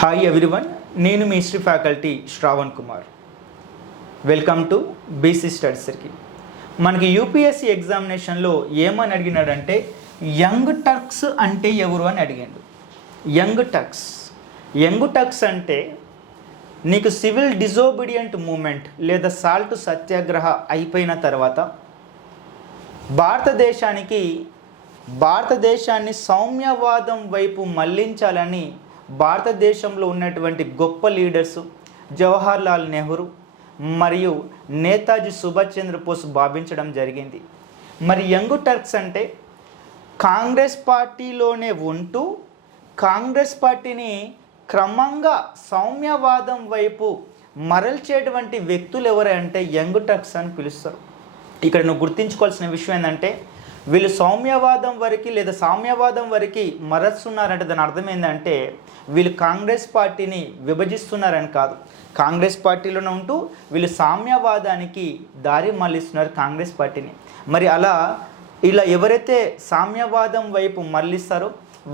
Hi everyone, నేను మీ history faculty Shravan Kumar. Welcome to BC study circle. మనకి యూపీఎస్సీ ఎగ్జామినేషన్లో ఏమని అడిగినాడంటే యంగ్ టర్క్స్ అంటే ఎవరు అని అడిగాడు. యంగ్ టర్క్స్ అంటే నీకు సివిల్ డిజోబీడియంట్ మూమెంట్ లేదా సాల్ట్ సత్యాగ్రహ అయిపోయిన తర్వాత భారతదేశాన్ని సౌమ్యవాదం వైపు మళ్లించాలని భారతదేశంలో ఉన్నటువంటి గొప్ప లీడర్సు జవహర్లాల్ నెహ్రూ మరియు నేతాజీ సుభాష్ చంద్రబోస్ భావించడం జరిగింది. మరి యంగ్ టర్క్స్ అంటే కాంగ్రెస్ పార్టీలోనే ఉంటూ కాంగ్రెస్ పార్టీని క్రమంగా సౌమ్యవాదం వైపు మరల్చేటువంటి వ్యక్తులు ఎవరంటే యంగ్ టర్క్స్ అని పిలుస్తారు. ఇక్కడ నువ్వు గుర్తుంచుకోవాల్సిన విషయం ఏంటంటే వీళ్ళు సామ్యవాదం వరకు మరల్స్తున్నారంటే దాని అర్థం ఏంటంటే వీళ్ళు కాంగ్రెస్ పార్టీని విభజిస్తున్నారని కాదు. కాంగ్రెస్ పార్టీలోనే ఉంటూ వీళ్ళు సామ్యవాదానికి దారి మళ్ళిస్తున్నారు కాంగ్రెస్ పార్టీని. మరి ఇలా ఎవరైతే సామ్యవాదం వైపు మళ్ళిస్తారో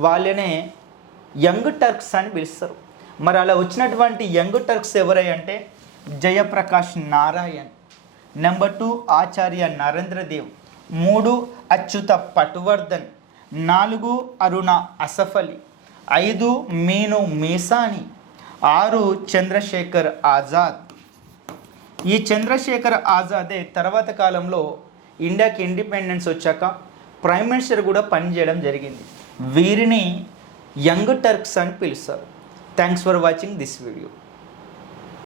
వాళ్ళనే యంగ్ టర్క్స్ అని పిలుస్తారు. మరి అలా వచ్చినటువంటి యంగ్ టర్క్స్ ఎవరంటే జయప్రకాష్ నారాయణ్, నెంబర్ 2 ఆచార్య నరేంద్ర దేవ్, 3 అచ్యుత పటువర్ధన్, 4 అరుణ అసఫ్ అలీ, 5 మీను మీసాని, 6 చంద్రశేఖర్ ఆజాద్. ఈ చంద్రశేఖర్ ఆజాదే తర్వాత కాలంలో ఇండియాకి ఇండిపెండెన్స్ వచ్చాక ప్రైమ్ మినిస్టర్ కూడా పనిచేయడం జరిగింది. వీరిని యంగ్ టర్క్స్ అని పిలుస్తారు. Thanks for watching this video.